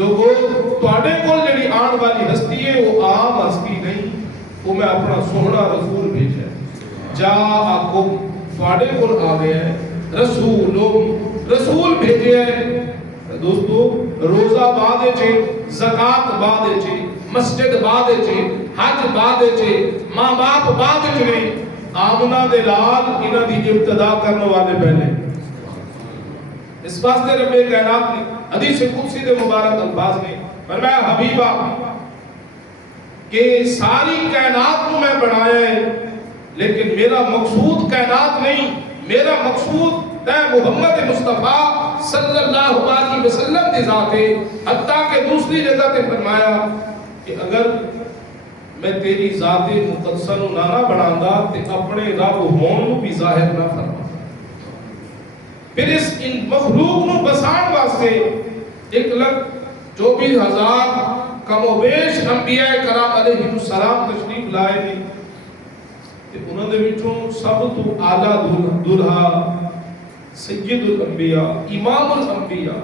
لوگوں تواڈے کول جڑی آن والی ہستی ہے وہ عام ہستی نہیں، وہ میں اپنا سوہنا رسول بھیجا ہے۔ جاءکم تواڈے کول آ گیا ہے رسول بھیجے ہے۔ دوستو روزہ بعد چے، زکات بعد چے، مسجد بعد چے، حج بعد چے، ماں باپ بعد چے، آمنہ دے لال انہاں دی ابتدا کرنے والے پہلے۔ اس واسطے رب کائنات نے حدیث قدسی دے مبارک الفاظ نے فرمایا حبیبہ کہ ساری کائنات کو میں بنایا ہے لیکن میرا مقصود کائنات نہیں، میرا مقصود تے محمد مصطفیٰ صلی اللہ علیہ وسلم دی ذات ہے۔ حتیٰ کہ دوسری جگہ تے فرمایا کہ اگر میں تیری ذات مقدسہ نو نہ بنانا تے اپنے رب ہون نو بھی ظاہر نہ فرما۔ پھر اس ان مخلوق نو بسان واسطے 1,24,000 کم و بیش انبیاء کرام علیہ السلام تشریف لائے نے تے انہاں دے وچوں سب تو اعلیٰ دلہا سید الانبیاء، امام الانبیاء،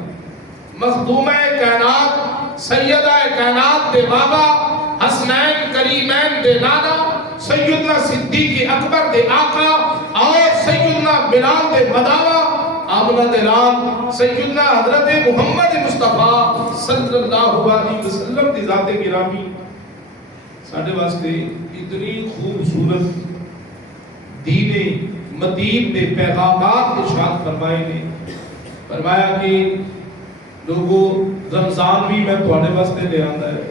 مخدومہ کائنات، سیدہ کائنات دے بابا، حسنین کریمین دے نانا، سیدنا صدیق اکبر دے آقا اور سیدنا بلال دے مداوع، آمنہ دے لال سیدنا حضرت محمد مصطفیٰ صلی اللہ علیہ وسلم دی ذات گرامی ساڑھے واسطے اتنی خوبصورت دین مدین میں پیغامات ارشاد فرمائے نے۔ فرمایا کہ لوگوں رمضان بھی میں تواڈے واسطے لے آندا ہے،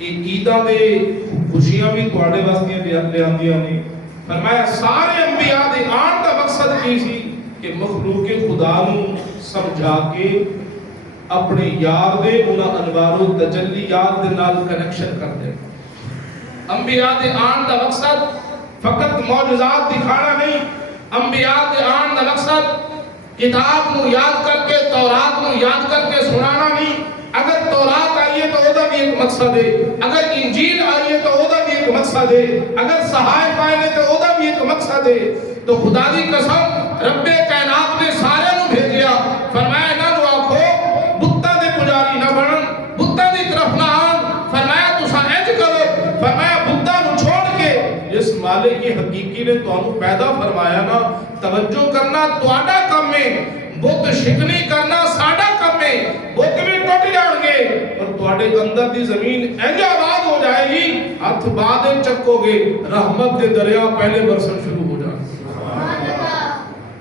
عیداں دے خوشیاں بھی تواڈے واسطے لے آندیاں نے۔ فرمایا سارے انبیاء دے آن دا مقصد کی سی کہ مخلوق خدا نو سمجھا کے اپنے یار دے انہاں انوار و تجلیات دے نال کنیکشن کر دے۔ انبیاء دے آن دا مقصد فقط معجزات دکھانا نہیں، انبیاء دے آن دا مقصد کتاب نو یاد کر کے، تورات نو یاد کر کے سنانا نہیں۔ اگر تورات آئی ہے تو وہ دا بھی ایک مقصد ہے، اگر انجیل آئی ہے تو وہ دا بھی ایک مقصد ہے، اگر صحائف آئے ہیں تو وہ دا بھی ایک مقصد ہے۔ تو خدا دی قسم رب کائنات نے سارے نو بھیجیا، فرمایا نہ نو آکھو بتاں دے پجاری نہ بنن، بتاں دی طرف نہ آن، فرمایا تساں انج کرو، فرمایا بتاں نو چھوڑ کے جس مالک حقیقی نے تانوں پیدا فرمایا نا، توجہ کرنا تواڈا کم ہے، بت شکنی کرنا ساڈا کم ہے، بت بھی ٹوٹ جان گے اور تواڈے اندر دی زمین انج آباد ہو جائے گی، ہاتھ بعد چکو گے، رحمت دے دریا پہلے برسن شروع ہو جائے۔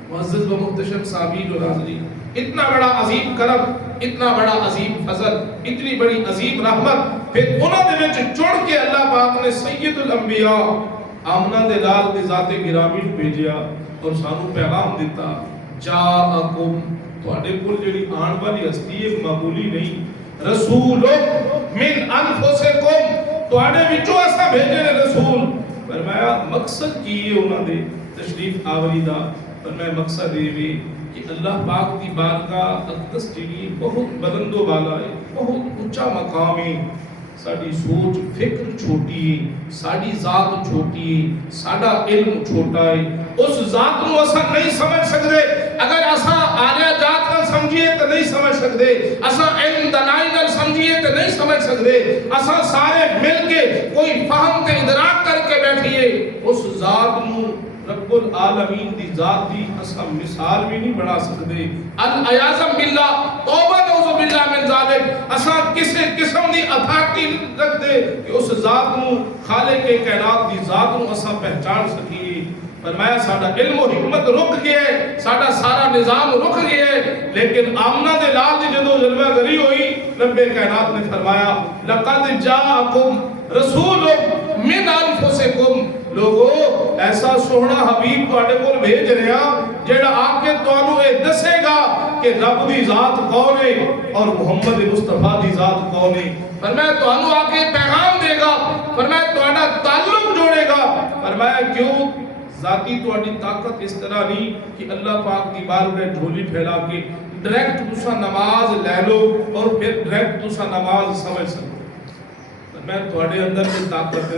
معزز و محتشم سامعین و ناظرین، اتنا بڑا عظیم کرم، اتنا بڑا عظیم فضل، اتنی بڑی عظیم رحمت، پھر انہوں نے وچ چڑھ کے اللہ پاک نے سید الانبیاء آمنہ دے لال دے ذات گرامی بھیجیا اور سانو پیغام دیتا، جاءکم تواڈے کول جڑی آن والی ہستی ہے معمولی نہیں، رسول من انفسکم تواڈے وچوں اساں بھیجے نے رسول۔ فرمایا مقصد کی ہے انہاں دے تشریف آوری دا؟ فرمایا مقصد یہ کہ اللہ پاک دی بارگاہ اقدس جڑی بہت بلند و بالا ہے، بہت اونچا مقام ہے۔ ساڈی سوچ فکر چھوٹی ہے، ساڈی ذات چھوٹی ہے، ساڈا علم چھوٹا ہے، اس ذات نو اساں نہیں سمجھ سکتے، اگر اساں آلہ ذات نال سمجھیے تو نہیں سمجھ سکتے، اساں علم دانائی نال سمجھیے تو نہیں سمجھ سکتے، اساں سارے مل کے کوئی فہم تے ادراک کر کے بیٹھیے اس ذات نو رب العالمین دی ذات دی اساں مثال بھی نہیں بنا سکتے۔ العیاذ باللہ، توبہ نعوذ باللہ من ذالک، اساں کسی قسم دی اتھارٹی رکھ دے کہ اس ذات نو خالق کائنات دی ذات نو اساں پہچان سکیے۔ فرمایا ساڈا علم و حکمت رک گیا ہے، ساڈا سارا نظام رک گیا ہے، لیکن آمنہ دے لال دی جدو جلوہ گری ہوئی، رب کائنات نے فرمایا لقد جاءکم رسول من انفسکم، لوگو ایسا سوہنا حبیب تواڈے کول بھیج رہا جڑا آ کے تانوں اے دسے گا کہ رب دی ذات کون ہے اور محمد مصطفیٰ دی ذات کون ہے۔ فرمایا تانوں آ کے پیغام دے گا، فرمایا تہاڈا تعلق جوڑے گا۔ فرمایا کیوں؟ ذاتی تواڈی طاقت اس طرح نہیں کہ اللہ پاک دی بارگاہ جھولی پھیلا کے ڈائریکٹ تساں نماز لے لو اور پھر ڈائریکٹ تساں نماز سمجھ سکو۔ فرمایا تواڈے اندر کی طاقت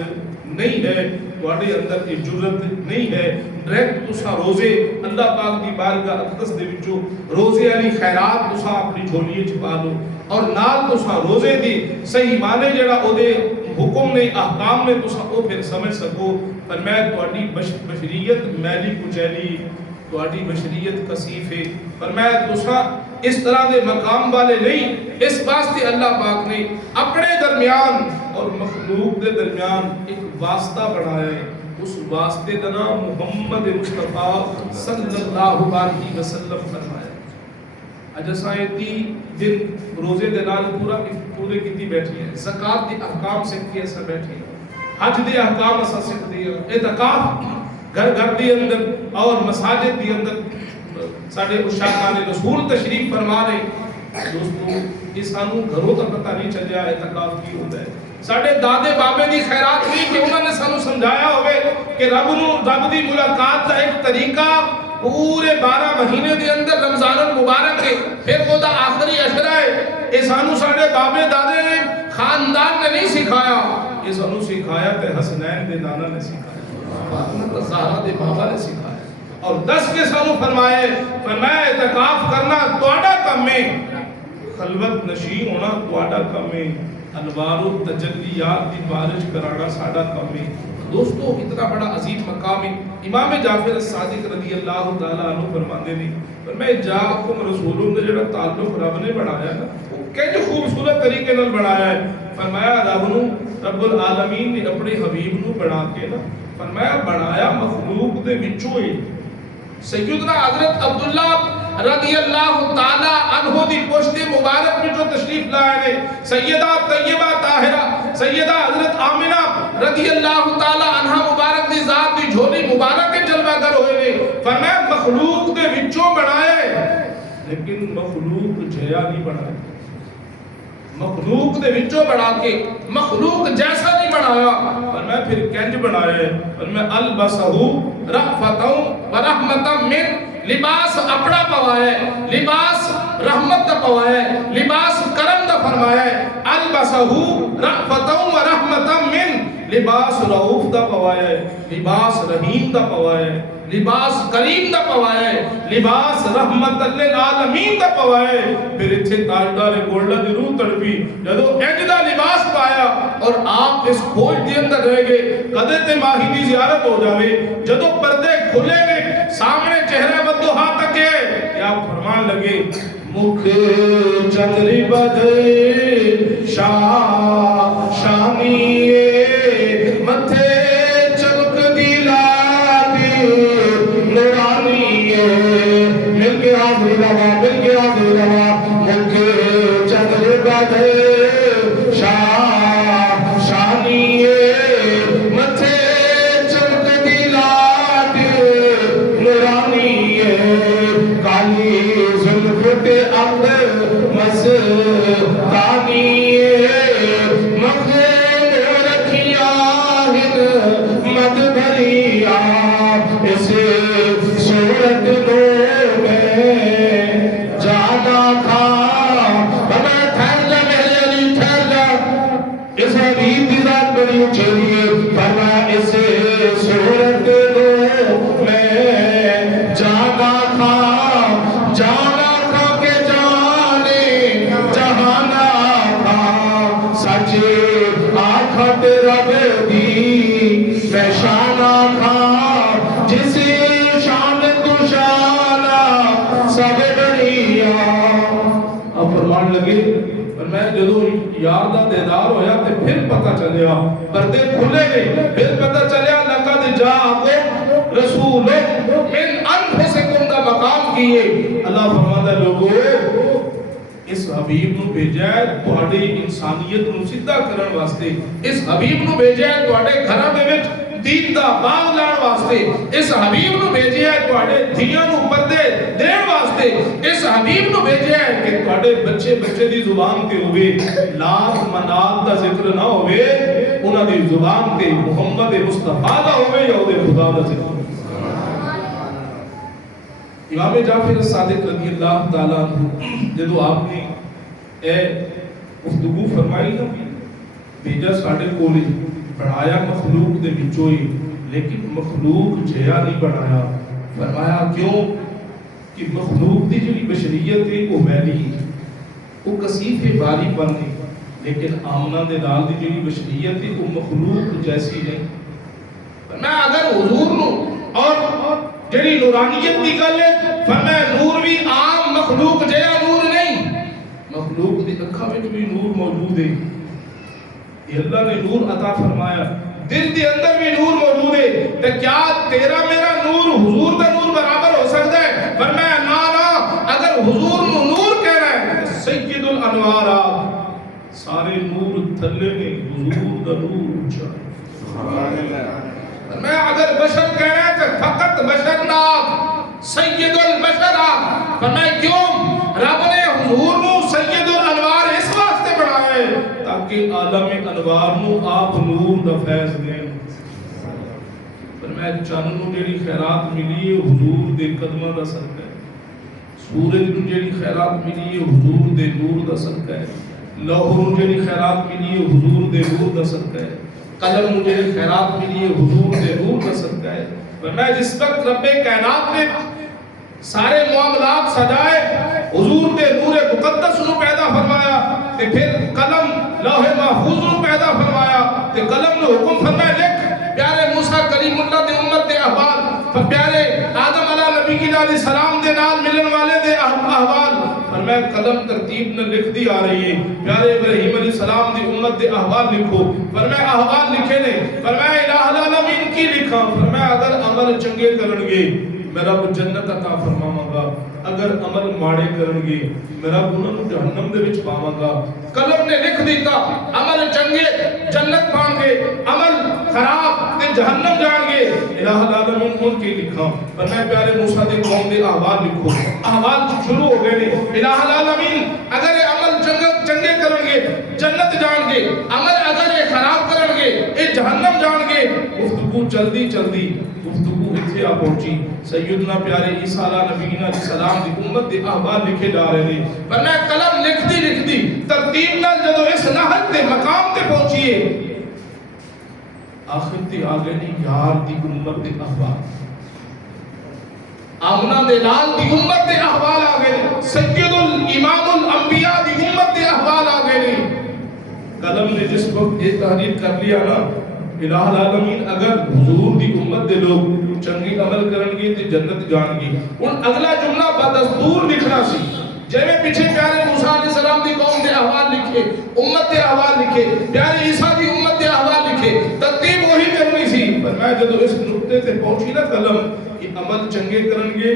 نہیں ہے تواڈے اندر یہ جرت نہیں ہے ڈائریکٹ تساں روزے اللہ پاک دی بارگاہ اقدس دے وچوں روزے والی خیرات تساں اپنی جھولی وچ پا لو اور نال تساں روزے دی صحیح معنی جڑا او دے حکم نے احکام نے تساں او پھر سمجھ سکو فرمایا تواڈی بشریت میلی کچیلی تواڈی بشریت کثیف ہے فرمایا تساں اس طرح دے مقام والے نہیں اس واسطے اللہ پاک نے اپنے درمیان اور مخلوق دے درمیان ایک واسطہ بنایا ہے اس واسطے کا نام محمد مصطفیٰ صلی اللہ علیہ وسلم فرمایا اج اساں تی دن روزے دے نال پورے کیتی بیٹھی ہیں زکات دے احکام سکھ کے اساں بیٹھے ہیں حج دے احکام اساں سکھ دے اعتکاف گھر گھر دے اندر اور مساجد دے اندر ساڈے اشاقان رسول تشریف فرما رہے دوستو یہ سانو گھروں تک پتہ نہیں چلیا اعتکاف کی ہوتا ہے ساڈے دادے بابے دی خیرات نہیں کہ انہوں نے سانو سمجھایا ہوئے کہ رب دی ملاقات کا ایک طریقہ پورے 12 مہینے دے اندر رمضان المبارک ہے پھر وہ دا آخری عشرہ ہے یہ سانو ساڈے بابے دادے نے خاندان نے نہیں سکھایا یہ سانو سکھایا تے حسنین دے نانا نے سکھایا فاطمہ زہرا دے بابا نے سکھایا اور 10 کے سانو فرمایا اعتکاف کرنا تواڈا کم ہے خلوت نشین ہونا تواڈا کم ہے انوار و تجلیات دی بارش کرانا ساڈا کم ہے دوستو اتنا بڑا عظیم مقام ہے امام جعفر الصادق رضی اللہ تعالیٰ عنہ فرماندے نے فرمایا جاءکم رسولوں نے جڑا تعلق رب نے بنایا نا وہ کئی خوبصورت طریقے نال بنایا ہے فرمایا رب العالمین نے اپنے حبیب نو بنا کے نا فرمایا بنایا مخلوق دے وچوں ہی سیدنا حضرت عبداللہ رضی اللہ تعالی عنہ دی پشت مبارک میں جو تشریف لائے نے سیدہ طیبہ طاہرہ سیدہ حضرت آمنہ رضی اللہ تعالی عنہ مبارک دی ذات دی جھولی مبارک کے جلوہ گر ہوئے نے فرمایا مخلوق دے وچوں بنائے لیکن مخلوق جیا نہیں بنائے مخلوق دے وچوں بنا کے مخلوق جیسا نہیں بنایا فرمایا پھر کنج بنایا ہے فرمایا البسہو رأفتاں ورحمتاں من لباس اپنا پوایا ہے لباس رحمت دا پوایا ہے لباس کرم دا فرمایا ہے البسہو رأفتاں ورحمتاں من لباس رعوف دا پوایا ہے لباس رحیم دا پوایا ہے لباس کریم دا پوایا ہے لباس رحمت للعالمین دا پوایا ہے پھر اتھے تاجدار گولڈا دی روح تڑپی جدو اجدہ لباس پایا اور آپ اس کھوج دی اندر رہ گئے قدر تے ماہی دی زیارت ہو جاوے جدو پردے کھلے گئے سامنے چہرہ بدوہا تک ہے یا فرمان لگے مکھ چندری بدھ شانی متھے چمک دیلا مل کے حاضر رہا مکھ چندر بدھ شانی متھے چمک دیلا نورانی کالی زلف پہ اندر مستانی مکھ رکھیا مد بھریا اس صورت دو میں جانا تھا بنا ٹھہرا میرے علی ٹھہرا اس حبیب کی ذات بڑی اچھلی ہے فرما اس صورت دو میں جانا تھا کہ جانے جہانا تھا سچ آنکھت رب دی پہچانا تھا جس شان تو شانا سب بڑھیا اب فرمان لگے اور میں جدو یار دا دیدار ہویا تے پھر پتہ چلیا پردے کھلے گئے پھر پتہ چلیا لقد جاءکم رسول من انفسکم دا مقام کیے اللہ فرماتا لوگو اس حبیب نو بھیجا ہے تواڈی انسانیت نو سیدھا کرن واسطے اس حبیب نو بھیجا ہے تواڈے گھراں دے وچ دین دا باغ لان واسطے اس حبیب نو بھیجا ہے تواڈے دھیاں نو پردے دین واسطے اس حبیب نو بھیجا ہے کہ تواڈے بچے دی زبان تے ہوئے لات منات دا ذکر نہ ہوئے انہاں دی زبان تے محمد مصطفیٰ دا ہوئے یا اودے خدا دا ذکر امام جعفر الصادق رضی اللہ تعالیٰ عنہ جدو آپ نے اے گفتگو فرمائی نا بھیجا ساڑھے کولی بڑھایا مخلوق دے وچوں ہی، لیکن مخلوق جیا نہیں بڑھایا. فرمایا کیوں کہ مخلوق دی جڑی بشریت ہے وہ میلی ہے، وہ کثیف باری بنی، لیکن آمنہ دے نال دی جڑی بشریت ہے وہ مخلوق جیسی نہیں. فرمایا اگر حضور نو اور جڑی نورانیت دی گل ہے، فرمایا نور بھی عام مخلوق جیا نور نہیں، مخلوق دی اکھاں وچ بھی نور موجود ہے. یہ اللہ نے نور عطا فرمایا، دل دے اندر بھی نور موجود ہے. تے کیا تیرا میرا نور حضور دا نور برابر ہو سکتا ہے؟ فرمایا نا نا، اگر حضور نو نور کہنا ہے سید الانوار سارے نور تھلے نے، حضور دا نور اونچا ہے. سبحان اللہ. میں اگر بشر کہنا ہے تو فقط بشر ناک سید البشر آپ. فرمایا کیوں؟ رب نے حضور نو سید الانوار اس واسطے بنایا ہے تاکہ عالم انوار نو آپ نور دا فیض دیں. فرمایا چند نو جیڑی خیرات ملی ہے حضور دے قدمہ دا صدقہ ہے، سورج نو جیڑی خیرات ملی ہے حضور دے نور دا صدقہ ہے، لوح نو جیڑی خیرات ملی ہے حضور دے نور دا صدقہ ہے، قلم مجھے خیرات ملی ہے حضور دے نور کا صدقہ ہے. میں جس وقت رب کائنات نے سارے معاملات سجائے حضور دے نور مقدس نو پیدا فرمایا، تے پھر قلم لوح محفوظ نو پیدا فرمایا، تے قلم نے حکم فرمایا لکھ پیارے موسیٰ کلیم اللہ دے امت دے احوال، پیارے آدم علیہ نبی کی علیہ السلام دے نال ملن والے دے احوال. فرمایا قلم ترتیب نہ لکھ دی آ رہی ہے، پیارے ابراہیم علیہ السلام دی امت دے احوال لکھو. فرمایا احوال لکھے نے، فرمایا الہ العالمین کی لکھا. فرمایا اگر عمل چنگے کرن گے میں رب جنت عطا فرماواں گا، اگر عمل ماڑے کرن گے میں رب انہاں نوں جہنم دے وچ پاواں گا. قلم نے لکھ دیتا عمل چنگے جنت پاؤں گے، عمل خراب تے جہنم جان گے. الہ العالمین ان کی لکھا. فرمایا پیارے موسیٰ دے قوم دے احوال لکھو. احوال شروع ہو گئے نے. الہ العالمین اگر عمل چنگے کرن گے جنت جان گے، عمل اگر یہ خراب کرن گے یہ جہنم جان گے. گفتگو چلدی چلدی گفتگو اتھے آ پہنچی سیدنا پیارے عیسیٰ علیہ نبینا علیہ السلام دی امت دے احوال لکھے جا رہے ہیں. فرمایا قلم لکھ دی ترتیب نال جدو اس نہج تے مقام تے پہنچیے آخر تے آگے نہیں یار دی امت دے احوال، آمنہ دے لال دی امت دے احوال آگے، سید الامام الانبیاء دی امت دے احوال آگے. قلم نے جس وقت یہ تحریر کر لیا نا الہ العالمین اگر حضور دی امت دے لوگ چنگی عمل کرن گے تے جنت جان گے. ان اگلا جملہ بدستور لکھنا سی، جے میں پیچھے پیارے موسیٰ علیہ السلام دی قوم دے احوال لکھے، امت دے احوال لکھے، پیارے عیسیٰ دی امت دے احوال لکھے، ترتیب وہی کرنی سی. پر میں جدو اس نقطے تے پہنچی نا قلم کہ عمل چنگے کرن گے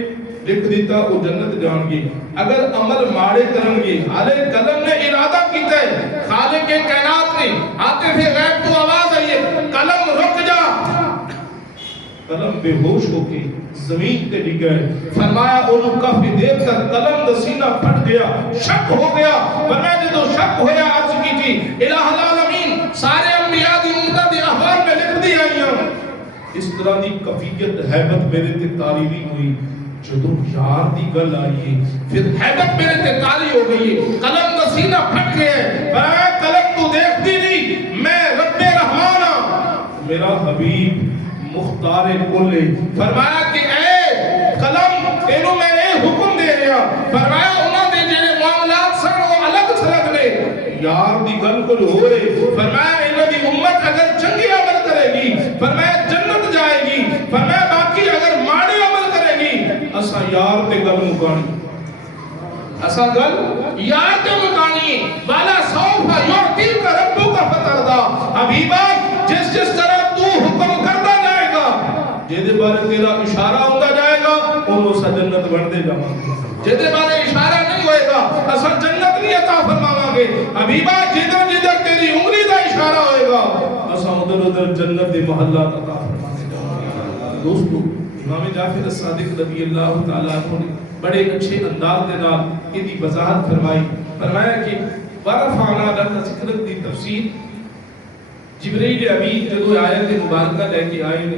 لکھ دیتا وہ جنت جان گے، اگر عمل ماڑے کرن گے حالے قلم نے ارادہ کیتا ہے، خالق کے کائنات نے آتے تھے غیب تو آواز آئیے قلم رک جا. قلم بے ہوش ہو کے زمین تے ڈگ گئے. فرمایا انہوں کافی دیر تک قلم دا سینہ پھٹ گیا، شک ہو گیا. فرمایا جدو شک ہویا عرض کی تھی الہ العالمین سارے انبیاء دی امتہ دی احوال میں لکھ دی آئی ہیں. اس طرح دی کفیت حیبت میرے تے تاریری ہوئی. جدو یار دی گل آئی ہے پھر حیبت میرے تے تاری ہو گئی ہے، قلم دا سینہ پھٹ گیا ہے. فرمایا قلم تو دیکھتی نہیں میں رب رحمان ہوں، میرا حبیب مختار کل. فرمایا کہ اے قلم تینوں میں اے حکم دے رہا. فرمایا انہاں دے جڑے معاملات سن وہ الگ تھلگ نے، یار دی گل کل ہوئے. فرمایا انہاں دی امت اگر چنگی عمل کرے گی فرمایا جنت جائے گی. فرمایا باقی اگر ماڑے عمل کرے گی اسا یار تے گل مکانی، اسا گل یار تے مکانی. والا سوف یعطیک ربک فترضی. حبیبا جس طرح تو حکم کرتا جائے گا جیدے بارے تیرا اشارہ ہوتا جائے گا انہوں سا جنت بڑھتے جاؤں گے. جیدے بارے اشارہ نہیں ہوئے گا اصل جنت نہیں عطا فرماواں گے. حبیبا جدھر تیری انگلی دا اشارہ ہوئے گا اصل ادھر جنت دے محلات عطا فرمانے جاؤں گے. دوستو امام جعفر الصادق رضی اللہ تعالیٰ عنہ نے بڑے اچھے انداز دے نال ان کی وضاحت فرمائی. فرمایا کہ ورفعنا لک ذکرک دی تفسیر جبریل امین جدو آیت مبارکہ لے کے آئے نے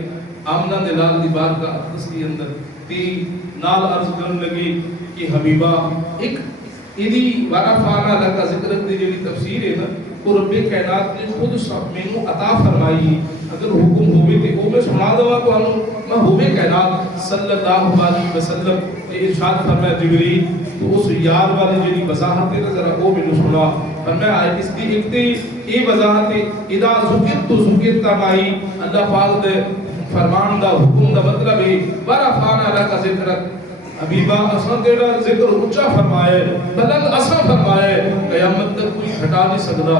آمنہ دے لال دی بارگاہ اقدس دی اندر تی نال عرض کرن لگی کہ حبیبہ ایک ایدی ورفعنا لک ذکرک دی جڑی تفسیر ہے نا وہ رب کائنات نے خود مینوں عطا فرمائی اگر حکم ہوئے تے او میں سنا دوا تانوں میں ہوئے کائنات صلی اللہ علیہ وسلم نے ارشاد فرمایا جبریل تو اس یار والے جڑی وضاحت ہے ذرا او مینوں سنا فرمایا اس دی ایک تے یہ وضاحت اذا ذکر تو ذکر تمائی اللہ پاک دے فرمان دا حکم دا مطلب ہے ورفعنا لک ذکرک حبیبہ اساں تیرا ذکر اونچا فرمائے بلند اساں فرمائے قیامت تک کوئی ہٹا نہیں سکدا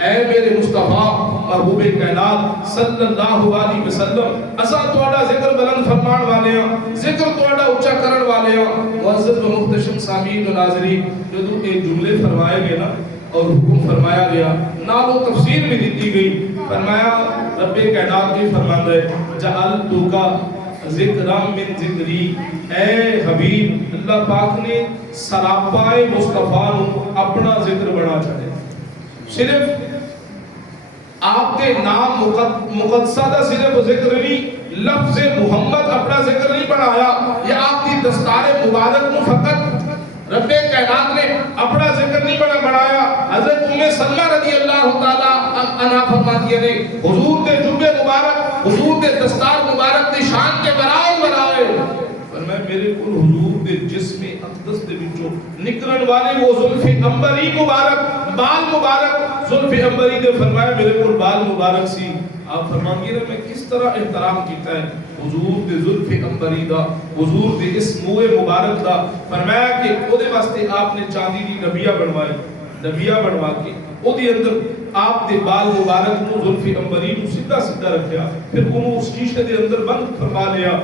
اے میرے مصطفیٰ محبوب کائنات صلی اللہ علیہ وسلم اساں تہاڈا ذکر بلند فرمان والے ہاں ذکر تہاڈا اونچا کرن والے ہاں معزز و محتشم سامعین و ناظرین جدوں یہ جملے فرمائے گئے نا اور حکم فرمایا گیا نال و تفسیر بھی دیتی گئی فرمایا رب کائنات کی فرماندا ہے جعلتو کا ذکرام من ذکری اے حبیب اللہ پاک نے سراپائے مصطفیٰ نو اپنا ذکر بنا چھڑے صرف آپ کے نام مقدسہ دا صرف ذکر نہیں لفظ محمد اپنا ذکر نہیں بنایا یہ آپ کی دستار مبارک نو فقط رب کائنات نے اپنا ذکر نہیں بنایا حضرت سلمہ رضی اللہ تعالی عنہ فرماتی ہے حضور دے جبے مبارک حضور دے دستار مبارک دی شان کے برائے فرمایا میرے کو حضور دے جسم اقدس دے وچوں نکلن والے وہ زلف عنبری مبارک بال مبارک زلف عنبری دے فرمایا میرے کو بال مبارک سی آپ فرمائیں گے میں کس طرح احترام کیتا ہے حضور دے زلف عنبری دا حضور دے اس منہ مبارک دا فرمایا کہ او دے واسطے آپ نے چاندی دی نبیہ بنوائی نبیہ بنوا کے او دے اندر آپ دے بال مبارک نو زلف عنبری نو سیدھا سیدھا رکھیا پھر انہوں اس شیشے دے اندر بند فرما لیا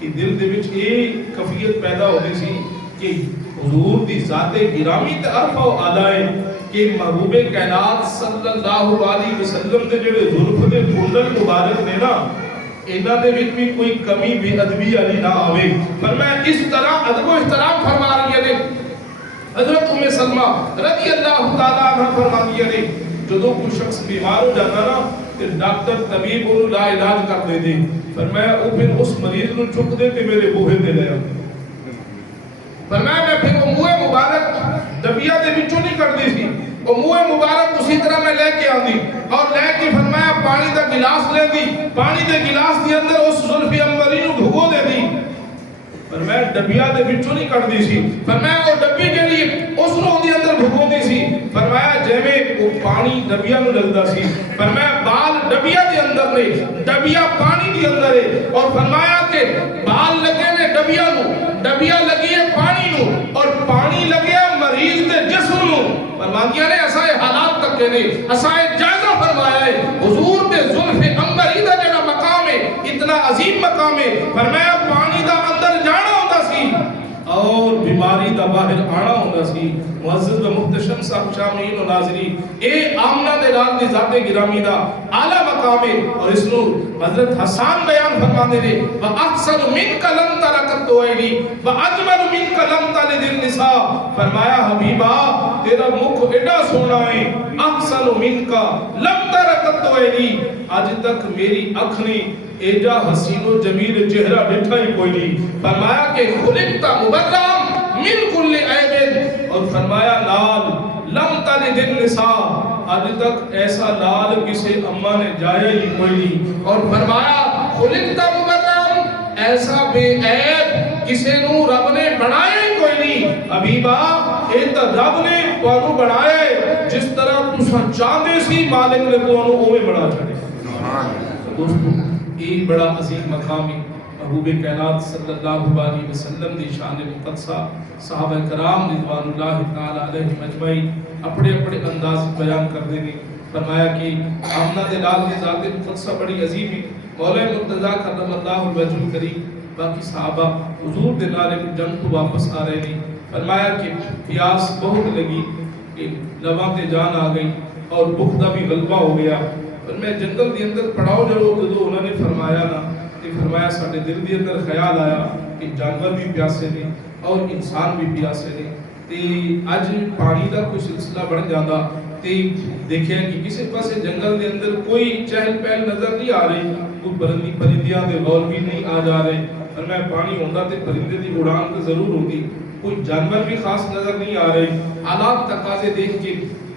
کہ دل دے وچ ایک کفیت پیدا ہو گئی سی کہ حضور دی ذات گرامی تے عرفہ و اعلی کہ محبوب کائنات صلی اللہ علیہ وسلم دے جڑے زلف دے کنڈل مبارک نے نا انہاں دے وچ بھی کوئی کمی بے ادبی علی نہ آوے فرمایا اس طرح ادب و احترام فرما رہی ہے حضرت سلمہ رضی اللہ تعالی عنہ فرماتی ہے جدوں کوئی شخص بیمار ہو جاتا نا تے ڈاکٹر طبیب انہوں لا علاج کر دے دے فرمایا او پھر اس مریض نو چک دے تے میرے بوہے تے لے آ فرمایا میں پھر وہ منہ مبارک ڈبیا دے وچوں نہیں کڈدی سی وہ منہ مبارک اسی طرح میں لے کے آندی اور لے کے فرمایا پانی دا گلاس لے دی پانی دے گلاس دے اندر اس زلف عنبری نو بھگو دے دی فرمایا ڈبیا دے وچوں نہیں کڈدی سی فرمایا وہ ڈبی جڑی اس نو دے اندر بھگو دی سی فرمایا جویں وہ پانی ڈبیا نو لگدا سی فرمایا بال ڈبیا دے اندر نے ڈبیا پانی دے اندر ہے اور فرمایا کہ بال لگے نے ڈبیا نو ڈبیا لگی ہے پانی نو اور پانی لگے مریض دے جسم نو فرمایا نے ایسا حالات تک نے ایسا جائزہ فرمایا ہے حضور دے زلف عنبری دا جڑا مقام ہے اتنا عظیم مقام ہے فرمایا پانی دا اندر جانا ہوندا سی اور بیماری دا باہر آنا ہوندا سی معزز و محتشم صاحب شامعین و ناظرین اے آمنہ دے لال دی ذات گرامی دا اعلی مقام ہے اور اس نو حضرت حسان بیان فرماتے نے وَأَحْسَنُ مِنْكَ لَمْ تَرَكَتْ وَعَيْنِي وَأَجْمَلُ مِنْكَ لَمْ تَلِدِ النِّسَاء فرمایا حبیبہ تیرا مکھ ایڈا سونا ہے احسن مِنْكَ لَمْ تَرَكَتْ وَعَيْنِي آج تک میری اکھ نے ایجا حسین و جمیل چہرہ ڈٹھا ہی کوئی نہیں فرمایا کہ خلقتا مبرم من کل عیب اور فرمایا لال لم تلد النساء آج تک ایسا لال کسی اماں نے جایا ہی کوئی نہیں اور فرمایا خلقتا مبرم ایسا بے عیب کسی نو رب نے بنایا ہی کوئی نہیں حبیبہ ایتا رب نے تو بنایا ہے جس طرح تسا چاندے سی مالک نے تو اوے بڑا چھڑے دوستو یہ بڑا عظیم مقام ہے محبوب کائنات صلی اللہ علیہ وسلم دی شان مقدسہ صحابہ کرام رضوان اللہ تعالی علیہم اجمعین اپنے اپنے انداز بیان کر دینے فرمایا کہ آمنہ دے لال دی ذات مقدسہ بڑی عظیم ہے مولا مرتضیٰ کرم اللہ الوجہ الکریم باقی صحابہ حضور دے نالے جنگ تو واپس آ رہے ہیں فرمایا کہ پیاس بہت لگی کہ لباں تے جان آ گئی اور بخ دا بھی غلبہ ہو گیا پر میں جنگل دی اندر پڑاؤ جڑو تو انہوں نے فرمایا نا کہ فرمایا ساڑھے دل دی اندر خیال آیا کہ جانور بھی پیاسے نے اور انسان بھی پیاسے نے تے آج پانی دا کوئی سلسلہ بڑھ جاندہ تے دیکھیں کہ کسی پاس جنگل دے اندر کوئی چہل پہل نظر نہیں آ رہی کوئی پرندیاں دے غول بھی نہیں آ جا رہے فرمایا پانی ہوندہ تے پرندے دی اڑان تے ضرور ہوتی کوئی جانور بھی خاص نظر نہیں آ رہے حالات تقاضے دیکھ کے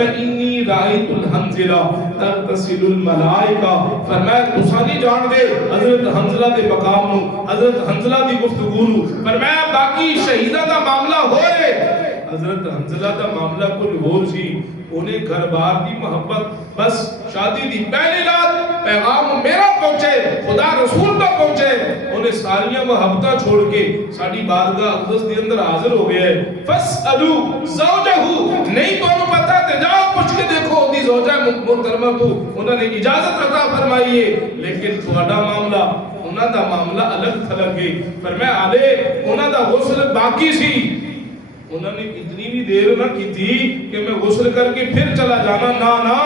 فرمایا انی رائت الحنظلہ تغتسل الملائکہ، فرمایا تساں نہیں جان دے حضرت حنظلہ دے مقام نو، حضرت حنظلہ دی گفتگو نو، فرمایا باقی شہیدہ دا معاملہ ہوئے، حضرت حنظلہ دا معاملہ کچھ ہور سی، انہیں گھر بار دی محبت، بس شادی دی پہلی رات پیغام میرا پہنچے، خدا رسول کا پہنچے، انہیں ساریاں محبتہ چھوڑ کے ساڑی بارگاہ اقدس دی اندر حاضر ہو گئے، فَاسْأَلُوا زَوْجَهُ، نہیں تو انہوں پتہ ہے جاؤ پوچھ کے دیکھو دی زوجہ محترمہ کو، انہوں نے اجازت عطا فرمائیے، لیکن تھوڑا معاملہ انہوں دا معاملہ الگ تھلگ گئی، فرمایا آلے انہوں دا غسل باقی سی، انہوں نے اتنی بھی دیر نہ کی تھی کہ میں غسل کر کے پھر چلا جانا، نا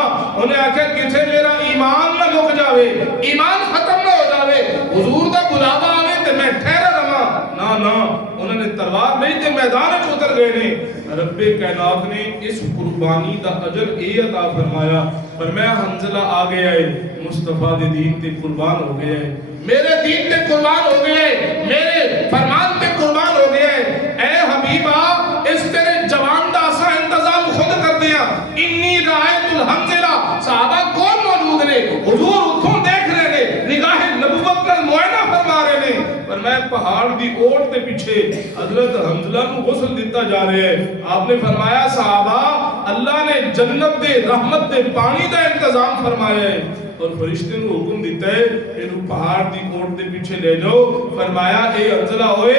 انہیں آکھا کتھے میرا ایمان نہ مک جاوے، ایمان ختم نہ ہو جاوے، حضور دا گلابہ آوے تے میں ٹھہرا رہا، نا انہوں نے تلوار نہیں تے میدان چ اتر گئے نے، رب کائنات نے اس قربانی دا اجر اے عطا فرمایا، فرمایا حنظلہ آ گیا ہے، مصطفیٰ دے دین تے قربان ہو گیا ہے، میرے دین تے قربان ہو گیا ہے، میرے فرمان تے قربان ہو گیا ہے، اے حبیبہ اس تیرے جوان دا سا انتظام خود کر دیا، انی رائت الحنظلہ، صحابہ کون موجود نے، حضور اتھوں دیکھ رہے نے، نگاہ نبوت کا معائنہ فرما رہے نے، فرمایا پہاڑ دی اوٹ دے پیچھے حضرت حنظلہ کو غسل دیتا جا رہے ہیں، آپ نے فرمایا صحابہ اللہ نے جنت دے رحمت دے پانی دا انتظام فرمایا ہے، اور فرشتے نے حکم دیتا ہے انہوں پہاڑ دی کوٹ دے پیچھے لے جاؤ، فرمایا اے حنظلہ ہوئے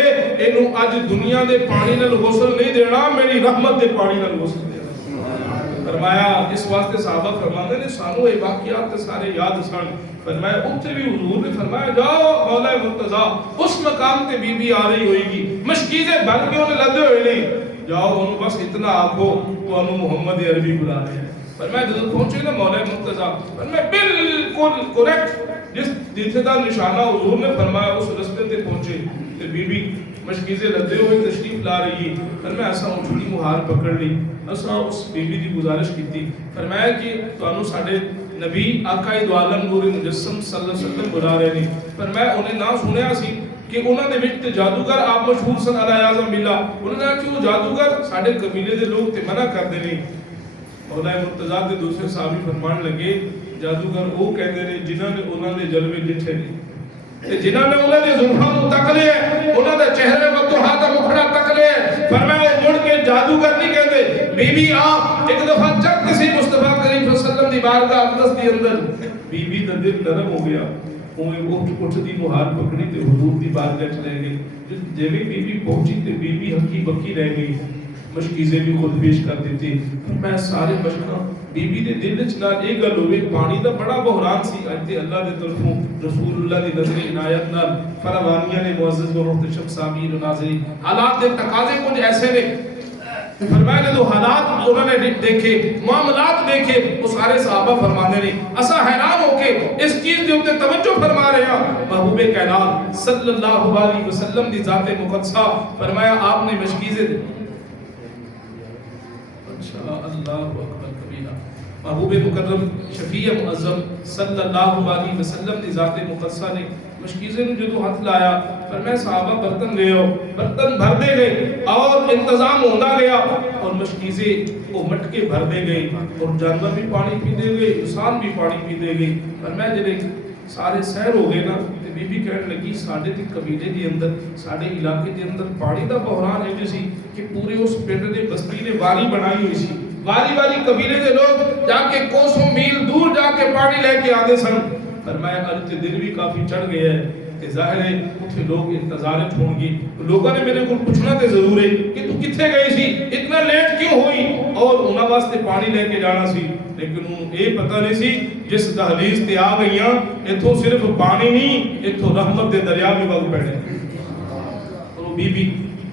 انہوں آج دنیا دے پانی نال غسل نہیں دینا، میری رحمت دے پانی نال غسل دینا، فرمایا اس واسطے صحابہ فرماتے نے سانو اے واقعات تے سارے یاد سن، فرمایا اتھے بھی حضور نے فرمایا جاؤ مولا مرتضیٰ اس مقام تے بی بی آ رہی ہوئے گی، مشکیزیں بھر کے انہیں لدے ہوئے نہیں، جاؤ انہوں بس اتنا آکھو تو انہوں محمد عربی بلا رہے ہیں، فرمایا جب پہنچے نا مولا مرتضیٰ، فرمایا بالکل کریکٹ جس دیتے دا نشانہ حضور نے فرمایا اس رستے تے پہنچے، تے بی بی مشکیزیں لدے ہوئے تشریف لا رہی، فرمایا ایسا اٹھڑی مہار پکڑ لی، ایسا اس بی بی دی گزارش کی تھی، فرمایا کہ تو انہوں ساڑھے نبی آقا دو عالم نور مجسم صلی اللہ علیہ وسلم بلا رہے ہیں، فرمایا انہیں نہ سنیا سی کہ انہوں نے وچ جادوگر آپ مشہور سن علیہ اعظم باللہ، انہوں نے کہا کہ وہ جادوگر ساڑھے قبیلے دے لوگ تے منع کر دے نہیں، مولا مرتضیٰ دے دوسرے صحابی فرمان لگے جادوگر وہ کہتے ہیں جنہوں نے انہوں نے جلوے لٹھے نہیں، جنہوں نے انہوں نے زلفان تکلے ہیں، انہوں نے چہرے کو تو ہاتھ مکھڑا تکلے ہیں، فرمایا وہ مڑ کے جادوگر نہیں کہتے، بی بی آپ ایک دفعہ جب کسی مصطفیٰ کریم صلی اللہ علیہ وسلم دی بارگاہ اقدس دی اندر، بی بی دا دل نرم ہو گیا، وہ اٹھ دی مہار پکڑی تے حضور دی بارگاہ چلے گئے، جب بی بی پہنچی تے بی بی ہکی بکی رہ گئی، مشکیزیں بھی خود پیش کر دیتے، میں سارے مشکاں بی بی دے دل چنا ایک گل ہوئے پانی دا بڑا بحران سی، آجتے اللہ دے طرفوں رسول اللہ دی نظر عنایت نال فراوانیاں نے معزز و محتشم سامعین و ناظرین، حالات دے تقاضے کچھ ایسے نے، فرمایا جو حالات انہوں نے دیکھے، معاملات دیکھے، وہ سارے صحابہ فرمانے نہیں، اسا حیران ہو کے اس چیز دے ہوتے توجہ فرما رہے ہیں، محبوب کائنات صلی اللہ علیہ وسلم دی ذات مقدسہ، فرمایا آپ نے مشکیزیں اللہ اکبر کبیرہ، محبوب مکرم شفیع معظم صلی اللہ علیہ وسلم دی ذات مقدسہ نے مشکیزیں نے جو ہاتھ لایا، فرمایا صحابہ برتن لے آؤ، برتن بھر دے گئے اور انتظام ہوندہ گیا اور مشکیزیں وہ مٹکے بھر دے گئے اور جانور بھی پانی پی دے گئے، انسان بھی پانی پی دے گئے، فرمایا جلے سارے سیر ہو گئے نا، بی بی کہنے لگی ساڑھے دی قبیلے دی اندر ساڑھے علاقے دی اندر پانی دا بحران ہے جیسی کہ پورے اس پنڈ نے بستی نے واری بنائی ہوئی سی، واری قبیلے دے لوگ جا کے کوسوں میل دور جا کے پانی لے کے آدھے سن، فرمایا آج تے دن بھی کافی چڑھ گیا ہے کہ ظاہر ہے اتھے لوگ انتظار چھوڑ گی، لوگوں نے میرے کو پوچھنا تے ضرور ہے کہ تو کتھے گئی سی اتنا لیٹ کیوں ہوئی، اور انہاں واسطے پانی لے کے جانا سی، لیکن انہوں اے پتہ نہیں سی جس دہلیز تے آ گئیاں اتھو صرف پانی نہیں اتھو رحمت دے دریا بھی وگ پیڑے، اور وہ بی بی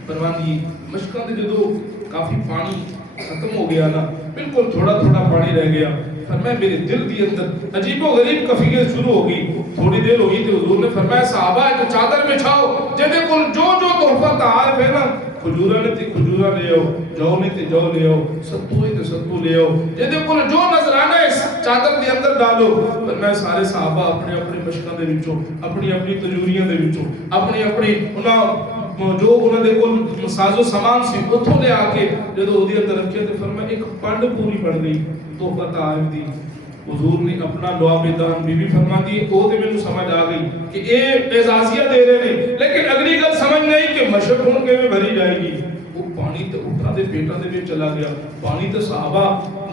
فرماندی مشکاں دے جدو کافی پانی ختم ہو گیا نا، بالکل تھوڑا تھوڑا پانی رہ گیا، فرمایا میرے دل دی اندر عجیب و غریب کفیت شروع ہوگی، تھوڑی دیر ہوگی تو حضور نے فرمایا صحابہ ایک چادر بچھاؤ، جدے کل جو تحفہ تعارف ہے نا، کھجورہ نے تے کھجورہ لے آؤ، جو نے تے جو لے آؤ، ستو ہے تے ستو لے آؤ، جدے کل جو نظرانہ اس چادر دی اندر ڈالو، فرمایا سارے صحابہ اپنے اپنے مشکاں دے وچوں، اپنی اپنی تجوریاں دے وچوں، اپنی اپنی انہاں جو انہوں نے کول ساز و سامان سی اتھوں لے آ کے جدو اودی اندر رکھے تے فرمایا ایک پنڈ پوری بن گئی تحفہ طائف دی. حضور نے اپنا لعاب دان بی بی فرما دی او تے مینوں سمجھ آ گئی کہ اے اعزازیہ دے رہے نے, لیکن اگلی گل سمجھ نہیں کہ مشق ہون کے میں بھری جائے گی. وہ پانی تے اٹھا دے پیٹا دے وچ چلا گیا. پانی تے صحابہ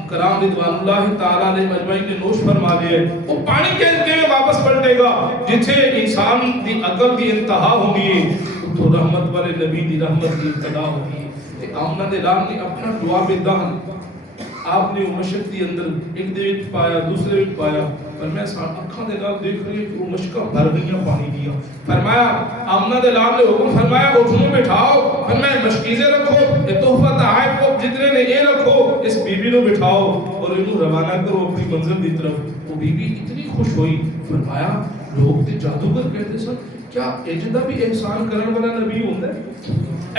کرام رضوان اللہ تعالی علیہ مجمعین نے نوش فرما لیا. وہ پانی کے واپس پلٹے گا جتھے انسان دی عقل دی انتہا ہوگی تو رحمت والے نبی دی رحمت دی ابتدا ہوگی. تے آمنہ دے رام نے اپنا لعاب دان آپ نے مشق دی اندر ایک دے وچ پایا دوسرے وچ پایا, پر میں اکھاں دے نال دیکھ رہی کہ وہ مشکاں بھر گئیاں پانی دیا. فرمایا آمنہ دے لال نے حکم فرمایا اٹھوں بٹھاؤ, فرمایا مشکیزیں رکھو, یہ تحفہ طائف کو جتنے نے یہ رکھو, اس بی بی کو بٹھاؤ اور انہوں روانہ کرو اپنی منزل دی طرف. وہ بی بی اتنی خوش ہوئی. فرمایا لوگ تے جادوگر کہتے سن کیا اجدہ بھی احسان کرن والا نبی ہوندا ہے,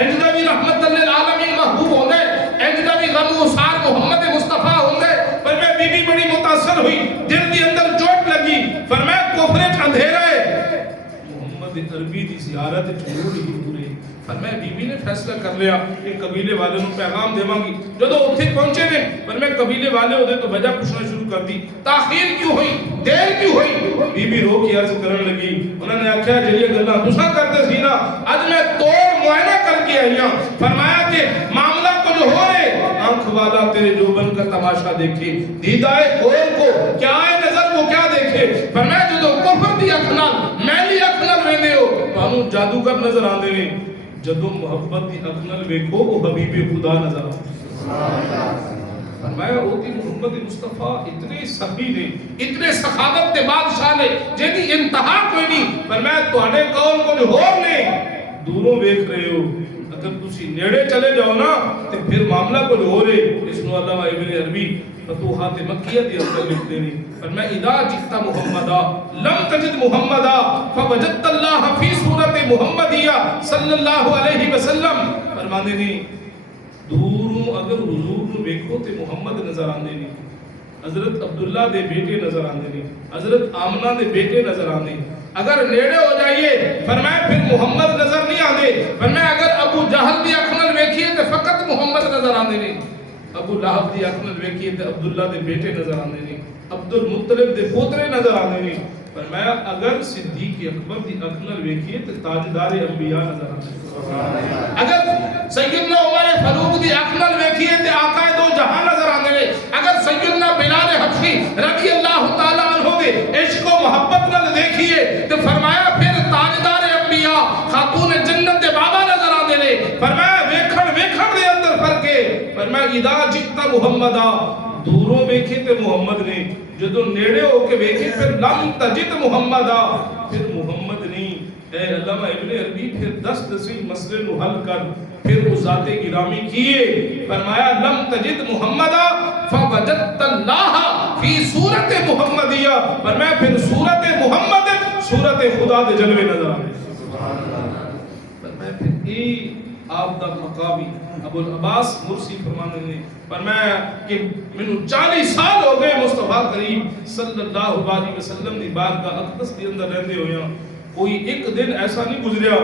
اجدہ بھی رحمت للعالمین محبوب ہوندا ہے, اجدہ بھی غم و سار محمد مصطفیٰ ہوندا ہے. پر میں بی بی بڑی متاثر ہوئی, دل دی اندر چوٹ لگی. فرمایا کفر وچ اندھیرا ہے, محمد عربی دی زیارت ضرور ہی پورے. فرمایا بی بی نے فیصلہ کر لیا کہ قبیلے والوں کو پیغام دیواں گی. جدو اوتھے پہنچے نے فرمایا قبیلے والے اودے تو وجہ پوچھنا شروع کر دی, تاخیر کیوں ہوئی, دیر کیوں ہوئی. بی بی رو کے عرض کرن لگی, انہوں نے آکھیا جڑی گلاں تساں کردے سی نا اج میں توڑ معائنہ کر کے آئی ہوں. فرمایا کہ معاملہ کچھ ہو رہے, آنکھ والا تیرے جوبن کا تماشا دیکھے, دیدائے کھول کو کیا ہے نظر وہ کیا دیکھے. فرمایا جدو کفر دی اکھ نال میلی اکھ نال ویندے ہو تانوں جادوگر نظر آندے نے, جدو محبت دی اکھ نال ویکھو او حبیب خدا نظر آندے. فرمایا ہوتی محمد مصطفیٰ اتنے سخی نے, اتنے سخاوت دے بادشاہ نے جن دی انتہا کوئی نہیں. فرمایا تواڈے قوم کچھ ہور نے, دوروں ویکھ رہے ہو, اگر تسی نیڑے چلے جاؤ نا تے پھر معاملہ کچھ ہو رہے. اس نو علامہ ابن عربی فتوحات مکیہ دی اندر لکھتے ہیں. فرمایا اذا جئت محمدا لم تجد محمدا فوجدت اللہ فی صورت محمدیہ صلی اللہ علیہ وسلم. فرماندے نے دوروں اگر حضور نو ویکھو تے محمد نظر آندے نہیں, حضرت عبداللہ دے بیٹے نظر آندے نہیں, حضرت آمنہ دے بیٹے نظر آندے. اگر نیڑے ہو جائیے فرمایا پھر محمد نظر نہیں آندے. فرمایا اگر ابو جہل دی اکھ نال ویکھیے تے فقط محمد نظر آندے نہیں, ابو لہب دی اکھ نال ویکھیے تے عبداللہ دے بیٹے نظر آندے نہیں, عبد المطلب دے پوترے نظر آندے نہیں. فرمایا اگر صدیق اکبر دی اکھ نال ویکھیے تے تاجدار انبیاء نظر آندے. اگر سیدنا عمر فاروق دی اکھ نال ویکھیے تے آقا دو جہاں نظر آندے نے. اگر سیدنا بلال حبشی رضی اللہ تعالی عنہ دے عشق و محبت نال دیکھیے تے فرمایا پھر تاجدار انبیاء خاتون جنت دے بابا نظر آندے نے. فرمایا ویکھن دے اندر فرق ہے. فرمایا اذا جئت محمدا دوروں ویکھے تے محمد نے, جدو نیڑے ہو کے ویکھے پھر لم تجد محمدا پھر محمد نہیں. اے علامہ ابن عربی پھر 10 مسئلے نو حل کر پھر اس ذات گرامی کیے. فرمایا لم تجد محمدا فوجدت اللہ فی صورت محمدیہ. فرمایا پھر صورت محمد صورت خدا دے جلوے نظر آئے. فرمایا پھر ای آپ دا مقامی ابو العباس مرسی فرمانے نے فرمایا کہ منو 40 سال ہو گئے مصطفیٰ کریم صلی اللہ علیہ وسلم دی بارگاہ اقدس دی اندر رہندے ہویا, کوئی ایک دن ایسا نہیں گزریا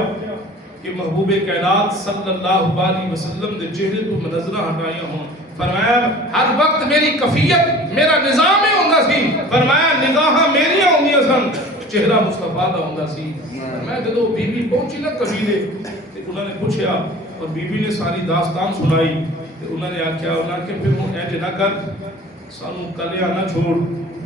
کہ محبوب کائنات صلی اللہ علیہ وسلم دے چہرے تو منظرہ ہٹائیاں ہوں. فرمایا ہر وقت میری کفیت میرا نظام ہی ہوندا سی. فرمایا نگاہاں میریاں ہوندیاں سن, چہرہ مصطفیٰ دا ہوندا سی. فرمایا جدو بی بی پہنچی نا قبیلے تے انہوں نے پوچھیا اور بی بی نے ساری داستان سنائی تے انہوں نے آکھیا کہ پھر ہوں اے نہ کر سانو کلیا نہ چھوڑ,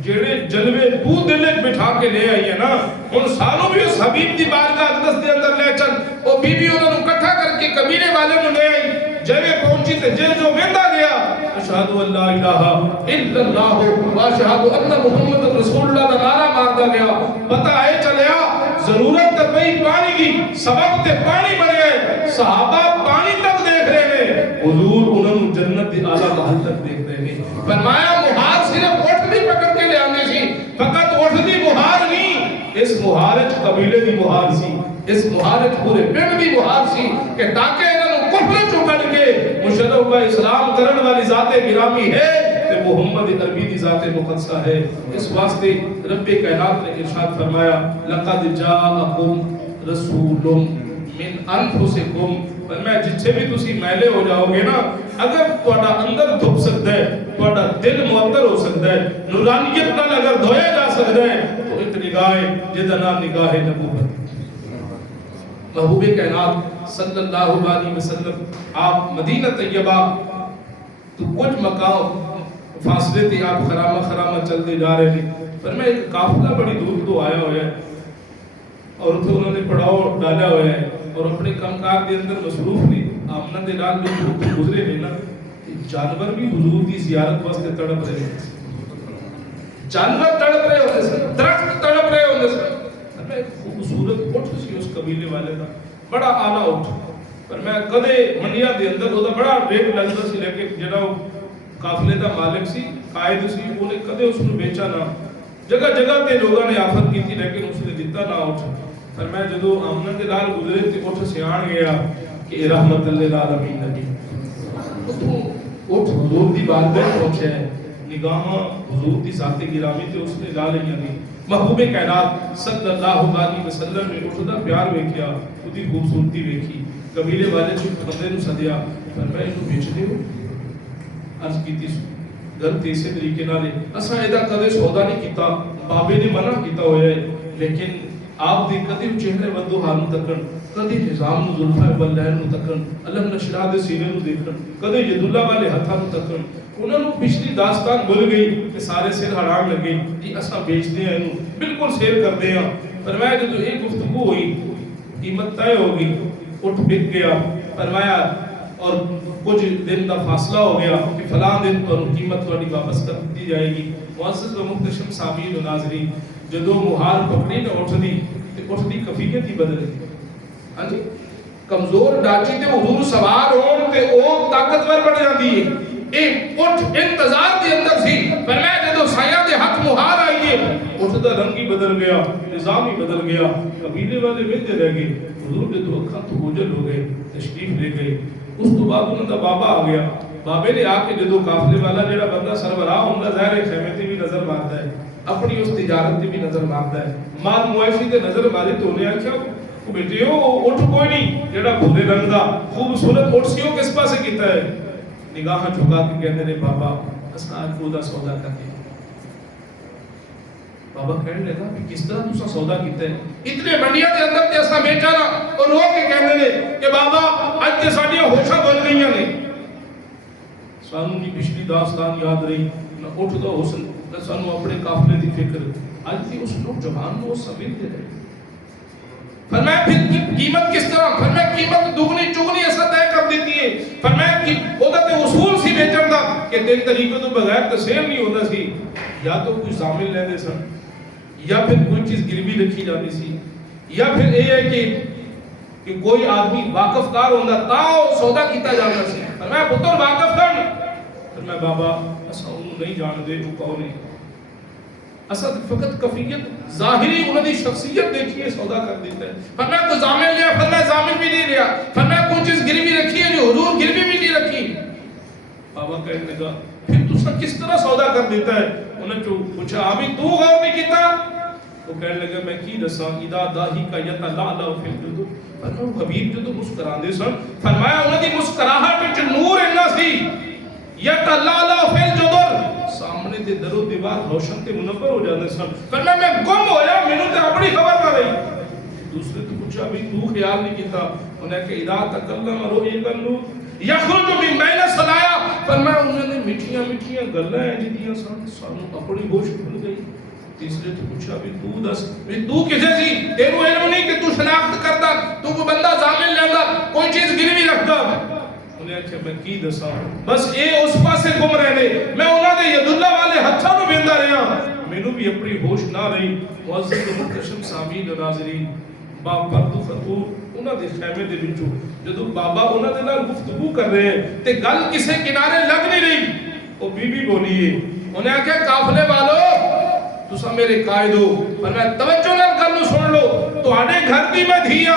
جڑے جلوے تو دل وچ بٹھا کے لے آئی ہے نا ہن سانو بھی اس حبیب دی بارگاہ اقدس دے اندر لے چل. او بی بی انہاں نوں اکٹھا کر کے قبیلے والے نوں لے آئی. جگہ پہنچی تے جے جو ویندا گیا اشہد ان لا الہ الا اللہ و اشہد ان محمد رسول اللہ دا نعرہ ماردا گیا. پتہ اے چلیا ضرورت تے پئی پانی دی, سبب تے پانی بنے, صحابہ پانی تک دیکھ رہے ہیں, حضور انہاں نوں جنت دی اعلی محل تک دیکھ رہے ہیں. فرمایا مہار صرف اٹھنی پکڑ کے لے آنے سی, فقط اٹھنی مہار نہیں, اس مہارت قبیلے دی مہار سی, اس مہارت پورے پنڈ دی مہار سی کہ تاکہ انہاں نوں کفر چوں کڈ کے مشرف اسلام کرن والی ذات گرامی ہے تے محمد عربی دی ذات مقدسہ ہے. اس واسطے رب کائنات نے ارشاد فرمایا لقد جاءکم رسول من انفسکم، فرمایا جتھے بھی تسی میلے ہو جاؤ گے نا، اگر تہاڈا اندر دھپ سکتا ہے، تہاڈا دل معطر ہو سکتا ہے، نورانیت نال اگر دھویا جا سکتا ہے، تو ایک نگاہ ہے جہدا نام نگاہ نبوت۔ محبوب کائنات صلی اللہ علیہ وسلم آپ مدینہ طیبہ تو کچھ مقام فاصلے تھے، آپ خرامہ خرامہ چلتے جا رہے ہیں، فرمایا ایک قافلہ بڑی دور تو آیا ہوا ہے اور اتنے انہوں نے پڑاؤ ڈالا ہوا ہے اور اپنے کامکار کے اندر مصروف نے، آمنہ دے لال جو گزرے ہیں نا، جانور بھی حضور کی زیارت واسطے تڑپ رہے ہیں، جانور تڑپ رہے ہوتے سن، درخت تڑپ رہے ہوتے سن۔ فرمایا ایک خوبصورت اٹھ سی اس قبیلے والے کا، بڑا آلہ اٹھ، فرمایا کدے منڈیا دے اندر وہ بڑا ریٹ لگتا سی، لیکن جڑا قافلے دا مالک سی، قائد سی، انہیں کدے اس کو بیچا نہ، جگہ جگہ تے لوگوں نے آفت کی تھی لیکن اس نے دیتا نہ اٹھ۔ فرمایا جدو آمنہ دے لال گزرے تے اٹھ سیان گیا کہ رحمت اللہ العالمین نبی، اٹھ حضور دی بات پہ پہنچے ہیں، نگاہ حضور دی ذات گرامی تے اس نے لال یعنی محبوب کائنات صلی اللہ علیہ وسلم نے اٹھ دا پیار ویکھیا، خودی خوبصورتی ویکھی، قبیلے والے جو بندے نو سدیا، فرمایا انہوں بیچ دے ہو؟ عرض کیتی غلط اسی طریقے نال اساں ایدا کدے سودا نہیں کیتا، بابے نے منع کیتا ہویا ہے، لیکن آپ دی کدی چہرے ودو حال تکن، کدی نظام نو زلفہ واللین نو تکن، علم نشرہ دے سینے نو دیکھن، کدی ید اللہ والے ہتھاں نو تکن، انہوں نے پچھلی داستان بھول گئی کہ سارے سر حرام لگے کہ اساں بیچتے ہیں انہوں بالکل سیر کرتے ہیں۔ فرمایا جو ایک گفتگو ہوئی، قیمت طے ہوگی، اٹھ بک گیا، فرمایا اور کچھ دن کا فاصلہ ہو گیا کہ فلاں دن پر قیمت تھوڑی واپس کر دی جائے گی۔ معزز و محتشم سامعین و ناظرین، جدو مہار پکڑی نہ اٹھ دی تے اٹھ دی کفیت ہی بدل گئی، ہاں جی کمزور ڈاچی تے حضور سوار ہون تے او طاقتور بن جاندی ہے، ایک اٹھ انتظار دے اندر سی، فرمایا جدو سایہ دے ہاتھ مہار آئی ہے، اٹھ دا رنگ ہی بدل گیا، نظام ہی بدل گیا، قبیلے والے ویندے رہ گئے، حضور دے دو اکھاں تو اوجل ہو گئے، تشریف لے گئے۔ اس تو بعد انہوں کا بابا آ گیا، بابے نے آ کے جدو قافلے والا جڑا بندہ سربراہ ہوندا ظاہر ہے خیمے تے بھی نظر مارتا ہے، اپنی اس تجارت تے بھی نظر مارتا ہے، مال مویشی تے نظر ماری تو انہیں آکھیا وہ بیٹے ہو اٹھ کوئی نہیں، جڑا بھولے رنگ دا خوبصورت اٹھ سی ہو کس پاسے کیتا ہے؟ نگاہ جھکا کے کہتے نے بابا اساں آج خدا سودا کر کے، بابا کہنے لگا کہ کس طرح تسا سودا کیتا ہے؟ اتنے منڈیا دے اندر تے اساں بیچا نا، اور رو کے کہنے نے کہ بابا اج تے ساڈیاں ہوشاں بن گئیاں نے، سانوں دی پچھلی داستان یاد رہی، نہ اٹھ دا حسن، نہ سانوں اپنے قافلے دی فکر، اج تے اس نوجوان نو سمجھتے رہے۔ فرمایا پھر قیمت کس طرح؟ فرمایا قیمت دگنی چگنی ایسا طے کر دیتی ہے، فرمایا کہ عدت اصول سی بیچن دا کہ تیرے طریقے تو بغیر تسلیم نہیں ہوتا سی، یا تو کوئی ضامن لیندے سن، یا پھر کوئی چیز گروی رکھی جاتی سی، یا پھر یہ ہے کہ کوئی آدمی واقف کار ہوندہ تاؤ سودا کیتا جانا سی۔ فرمایا پتر واقف کر، فرمایا بابا اسا انہوں نہیں جان دے وہ کون ہے، اسا فقط کفیت ظاہری انہوں نے شخصیت دیکھیے سودا کر دیتا ہے۔ فرمایا کو ضامن لیا، فرمایا ضامن بھی نہیں لیا، فرمایا کوئی چیز گروی رکھی ہے جو حضور گروی بھی نہیں رکھی۔ بابا کہنے لگا پھر تو سب کس طرح سودا کر دیتا ہے؟ انہیں پوچھا ابھی تو غور نہیں کیتا؟ وہ کہنے لگا میں کی دساں اذا داہی کا یتلالہ فی الجدو، فرمایا حبیب جو تو مسکران دے سن، فرمایا انہوں نے مسکراہٹ وچ نور انہا سی، یتلالہ فی الجدر، سامنے تے در و دیوار روشن تے منور ہو جاندے سن۔ فرمایا میں گم ہویا، مینوں تے اپنی خبر نہ رہی۔ دوسرے تو پوچھا ابھی تو خیال نہیں کیتا؟ انہیں کہ اذا تکلم رؤیہ النور یخرج من بین الصلایا، فرمایا انہوں نے میٹھیاں میٹھیاں گلاں ہیں جدیاں سانوں اپنی ہوش کھل گئی۔ تیسرے تو پوچھا بھی تو دس بھی تو کسے سی، تیرو علم نہیں کہ تو شناخت کرتا، تو کوئی بندہ ضامن لیندہ، کوئی چیز گروی رکھتا؟ انہیں کہا میں کی دساں بس اے اس پاسے گم رہنے، میں انہوں نے ید اللہ والے ہتھاں نو بیندہ رہا، مینوں بھی اپنی ہوش نہ رہی۔ معزز و محتشم سامعین و ناظرین، باپ پردو خطور انہوں نے خیمے دے بچو جدو بابا انہوں نے گفتگو کر رہے ہیں تے گل کسے کنارے لگ نہیں رہی، وہ بی بی بولیے، انہیں کہا قافلے والو تسا میرے قائد ہو، پر میں توجہ نہ گل نو سن لو، تو آنے گھر دی میں دھیاں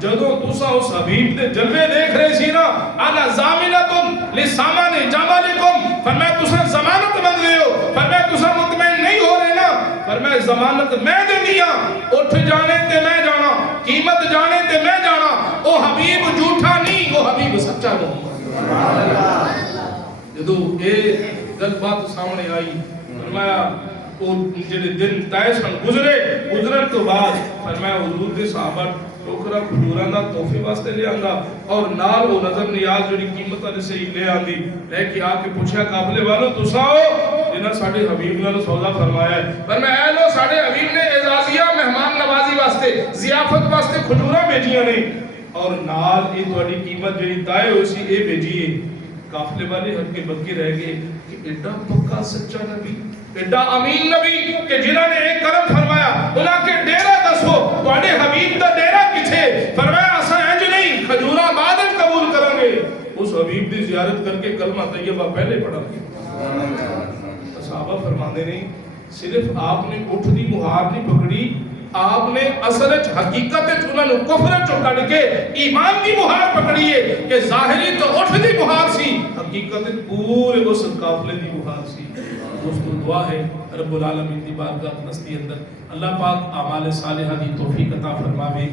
جدو تسا اس حبیب دے جلوے دیکھ رہے سی نا، انا ضامنتم لسامان جمالکم، فرمایا تسا ضمانت مانگ رہے ہو، فرمایا تسا مطمئن نہیں ہو رہے نا، فرمایا ضمانت میں دے دیا، اٹھ جانے تے میں جانا، قیمت جانے تے میں جانا، جدو یہ گل بات سامنے آئی فرمایا وہ جڑے دن طے سن گزرن تو بعد فرمایا حضور دے صحابہ ٹوکرا کھجوراں دا تحفے واسطے لے آندا اور نال وہ نظر نیاز جڑی قیمت والے سے لے آندی لے کے آ کے پوچھا قافلے والوں تساں ہو جنہاں ساڈے حبیب نال سودا فرمایا ہے پر میں اے لو ساڈے حبیب نے اعزازیہ مہمان نوازی واسطے ضیافت واسطے کھجوراں بھیجیاں نے اور نال یہ تہاڈی قیمت جڑی طے ہوئی سی اے بھیجیے قافلے والے ہٹ کے بکے رہ گئے کہ ایڈا پکا سچا نبی ایڈا امین نبی کہ جنہاں نے ایک کرم فرمایا انہاں کے ڈیرہ دسو تواڈے حبیب دا ڈیرہ کتھے فرمایا اساں انج نہیں کھجوراں بعد وچ قبول کریں گے اس حبیب دی زیارت کر کے کلمہ طیبہ پہلے پڑھا گے صحابہ فرماندے نہیں صرف آپ نے اٹھ دی مہار نہیں پکڑی آپ نے اصل حقیقت انہوں نے کفر چکڑ کے ایمان کی مہار پکڑی ہے کہ ظاہری تو اٹھ دی مہار سی حقیقت پورے اس قافلے دی مہار سی دوستو دعا ہے رب العالمین دی بارگاہ دستی اندر اللہ پاک اعمال صالحہ دی توفیق عطا فرماوے